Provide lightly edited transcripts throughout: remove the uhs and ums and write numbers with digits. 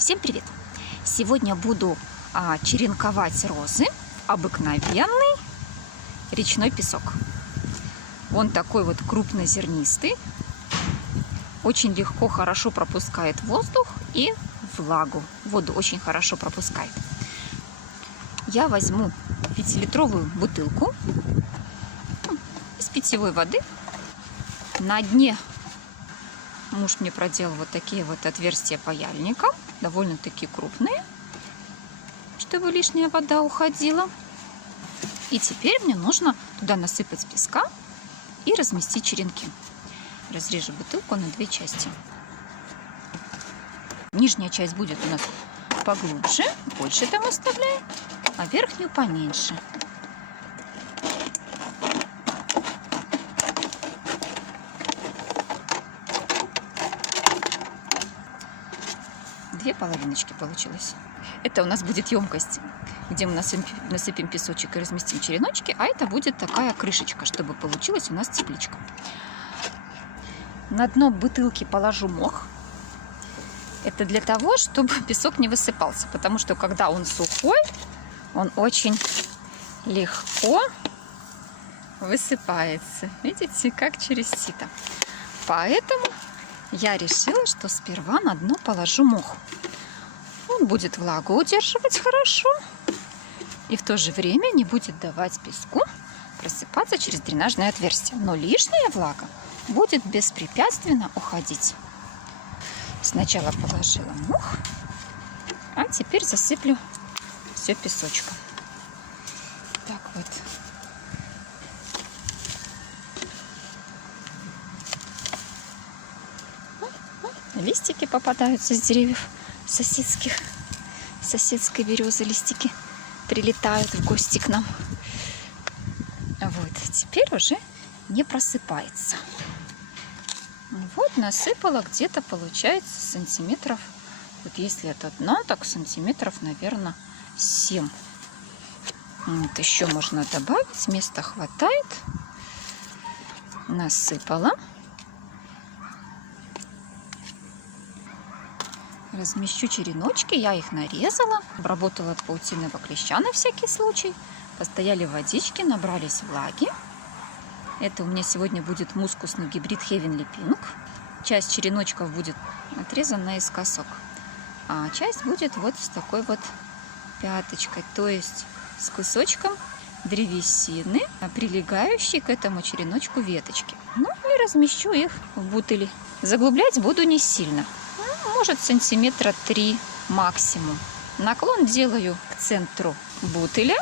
Всем привет! Сегодня буду черенковать розы в обыкновенный речной песок. Он такой вот крупнозернистый, очень легко, хорошо пропускает воздух и влагу. Воду очень хорошо пропускает. Я возьму 5-литровую бутылку из питьевой воды. На дне муж мне проделал вот такие вот отверстия паяльника, довольно-таки крупные, чтобы лишняя вода уходила. И теперь мне нужно туда насыпать песка и разместить черенки. Разрежу бутылку на 2 части. Нижняя часть будет у нас поглубже, больше там оставляем, а верхнюю поменьше. Две половиночки получилось. Это у нас будет емкость, где мы насыпем песочек и разместим череночки, а это будет такая крышечка, чтобы получилась у нас тепличка. На дно бутылки положу мох. Это для того, чтобы песок не высыпался, потому что когда он сухой, он очень легко высыпается. Видите, как через сито. Поэтому я решила, что сперва на дно положу мох. Он будет влагу удерживать хорошо и в то же время не будет давать песку просыпаться через дренажное отверстие. Но лишняя влага будет беспрепятственно уходить. Сначала положила мох, а теперь засыплю все песочком. Так вот. Листики попадаются с деревьев соседской березы, листики прилетают в гости к нам. Вот, теперь уже не просыпается. Вот, насыпала где-то, получается, сантиметров, вот если это дно, так сантиметров, наверное, 7. Вот еще можно добавить, места хватает. Насыпала. Размещу череночки, я их нарезала, обработала от паутинного клеща на всякий случай. Постояли в водичке, набрались влаги. Это у меня сегодня будет мускусный гибрид Heavenly Pink. Часть череночков будет отрезана наискосок, а часть будет вот с такой вот пяточкой, то есть с кусочком древесины, прилегающей к этому череночку веточки. Ну и размещу их в бутыли. Заглублять буду не сильно. Может, сантиметра 3 максимум. Наклон делаю к центру бутыля,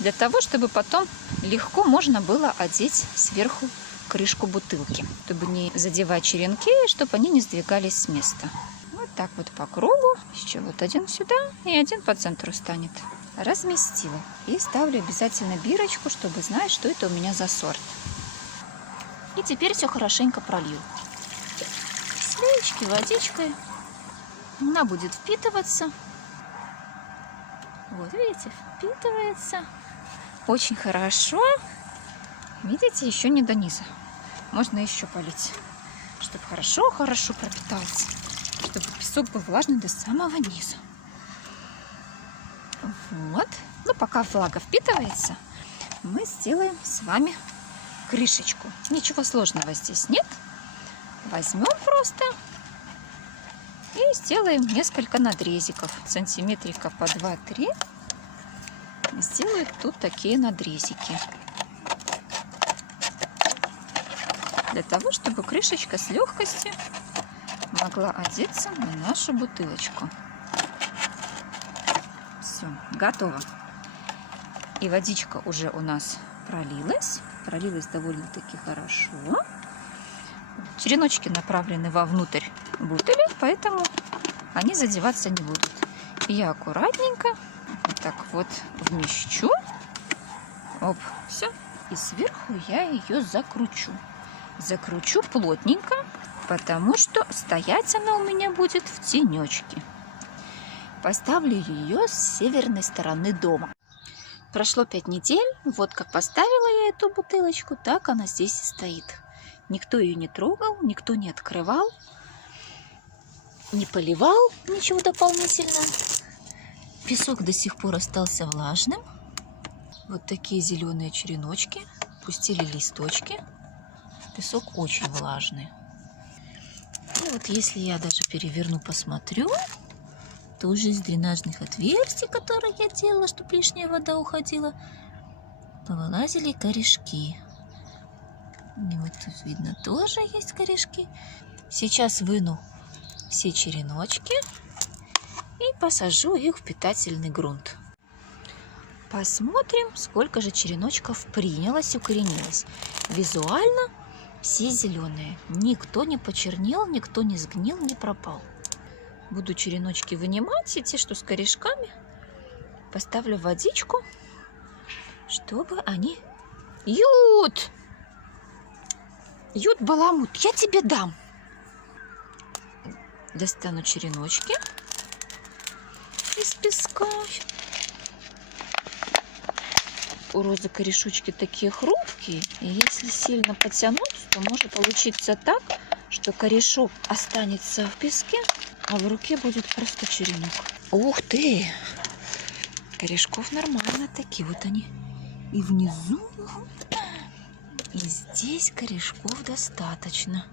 для того, чтобы потом легко можно было одеть сверху крышку бутылки, чтобы не задевать черенки, чтобы они не сдвигались с места. Вот так вот по кругу. Еще вот один сюда и один по центру станет. Разместила. И ставлю обязательно бирочку, чтобы знать, что это у меня за сорт. И теперь все хорошенько пролью. Слеечки, водичкой. Она будет впитываться. Вот, видите, впитывается. Очень хорошо. Видите, еще не до низа. Можно еще полить, чтобы хорошо пропитался. Чтобы песок был влажный до самого низа. Вот. Ну, пока влага впитывается, мы сделаем с вами крышечку. Ничего сложного здесь нет. Возьмем просто и сделаем несколько надрезиков. Сантиметрика по 2-3. Сделаю тут такие надрезики. Для того, чтобы крышечка с легкостью могла одеться на нашу бутылочку. Все, готово. И водичка уже у нас пролилась. Пролилась довольно-таки хорошо. Череночки направлены вовнутрь бутыля, поэтому они задеваться не будут. И я аккуратненько вот так вот вмещу. Оп, все. И сверху я ее закручу. Закручу плотненько, потому что стоять она у меня будет в тенечке. Поставлю ее с северной стороны дома. Прошло 5 недель. Вот как поставила я эту бутылочку, так она здесь и стоит. Никто ее не трогал, никто не открывал. не поливал ничего дополнительно. Песок до сих пор остался влажным. Вот такие зеленые череночки. Пустили листочки. Песок очень влажный. И вот если я даже переверну, посмотрю, то уже из дренажных отверстий, которые я делала, чтобы лишняя вода уходила, повылазили корешки. И вот тут видно тоже есть корешки. Сейчас выну все череночки и посажу их в питательный грунт. Посмотрим, сколько же череночков принялось, укоренилось. Визуально все зеленые. Никто не почернел, никто не сгнил, не пропал. Буду череночки вынимать, и те, что с корешками, поставлю в водичку, чтобы они... Ют! Ют, баламут, я тебе дам. Достану череночки из песка. У розы корешочки такие хрупкие, и если сильно потянуть, то может получиться так, что корешок останется в песке, а в руке будет просто черенок. Ух ты! Корешков нормально такие. Вот они и внизу, и здесь корешков достаточно.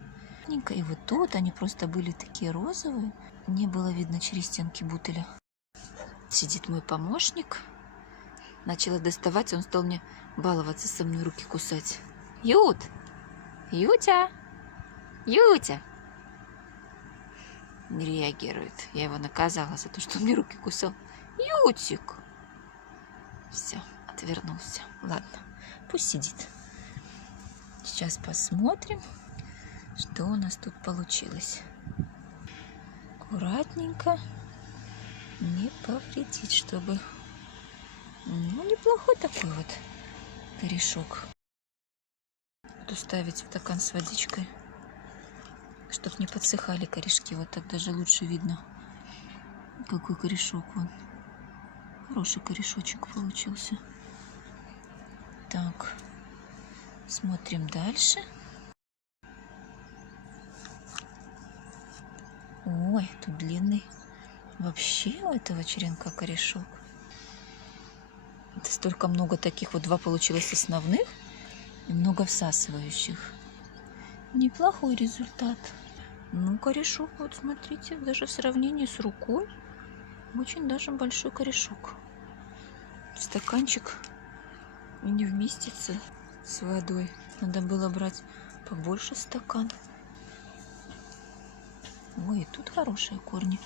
И вот тут они просто были такие розовые. Не было видно через стенки бутыля. Сидит мой помощник. Начала доставать, он стал мне баловаться, со мной руки кусать. Ют! Ютя! Ютя! Не реагирует. Я его наказала за то, что он мне руки кусал. Ютик! Все, отвернулся. Ладно, пусть сидит. Сейчас посмотрим, что у нас тут получилось. Аккуратненько, не повредить, чтобы... Ну, неплохой такой вот корешок. Буду ставить в стакан с водичкой, чтобы не подсыхали корешки. Вот так даже лучше видно, какой корешок вон. Хороший корешочек получился. Так, смотрим дальше. Ой, тут длинный. Вообще у этого черенка корешок. Это столько много таких, вот 2 получилось основных и много всасывающих. Неплохой результат. Ну, корешок, вот смотрите, даже в сравнении с рукой, очень даже большой корешок. Стаканчик не вместится с водой. Надо было брать побольше стакан. Ой, тут хорошие корни.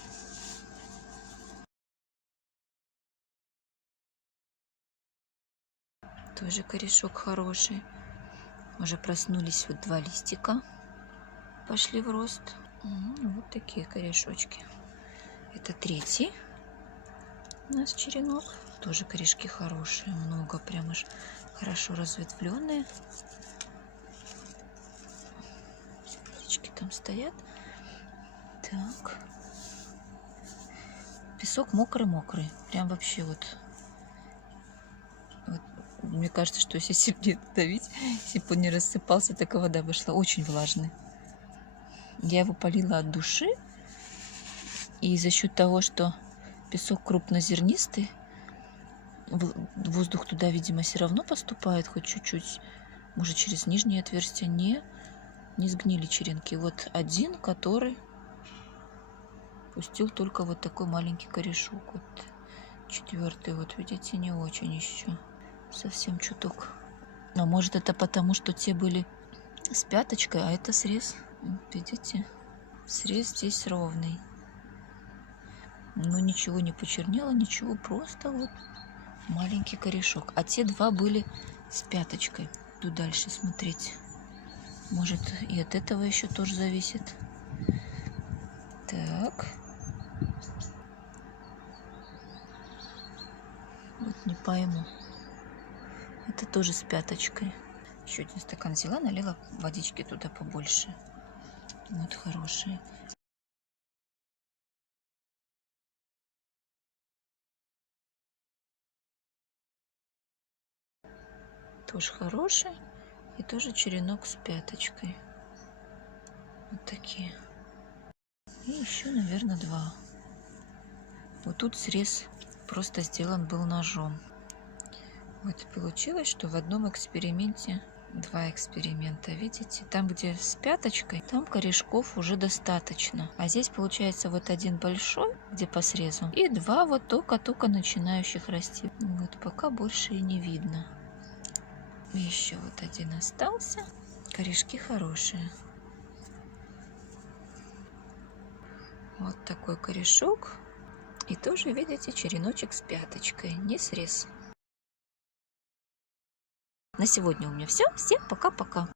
Тоже корешок хороший. Уже проснулись вот 2 листика. Пошли в рост. Вот такие корешочки. Это 3-й у нас черенок. Тоже корешки хорошие. Много, прям аж хорошо разветвленные. Птички там стоят. Так. Песок мокрый-мокрый. Прям вообще вот... Мне кажется, что если сильнее давить, если бы он не рассыпался, так и вода вышла. Очень влажный. Я его полила от души. И за счет того, что песок крупнозернистый, воздух туда, видимо, все равно поступает хоть чуть-чуть. Может, через нижние отверстия не сгнили черенки. Вот один, который пустил только вот такой маленький корешок. Вот 4-й, вот видите, не очень еще. Совсем чуток. А может, это потому, что те были с пяточкой, а это срез. Видите? Срез здесь ровный. Но ничего не почернело, ничего. Просто вот маленький корешок. А те 2 были с пяточкой. Иду дальше смотреть. Может, и от этого еще тоже зависит. Так. Вот не пойму. Это тоже с пяточкой. Еще 1 стакан взяла, налила водички туда побольше. Вот хорошие. Тоже хороший. И тоже черенок с пяточкой. Вот такие. И еще, наверное, 2. Вот тут срез просто сделан был ножом. Вот получилось, что в одном эксперименте 2 эксперимента. Видите, там, где с пяточкой, там корешков уже достаточно. А здесь получается вот один большой, где по срезу, и 2 вот только-только начинающих расти. Вот пока больше и не видно. Еще вот один остался. Корешки хорошие. Вот такой корешок. И тоже, видите, череночек с пяточкой, не срез. На сегодня у меня все. Всем пока-пока.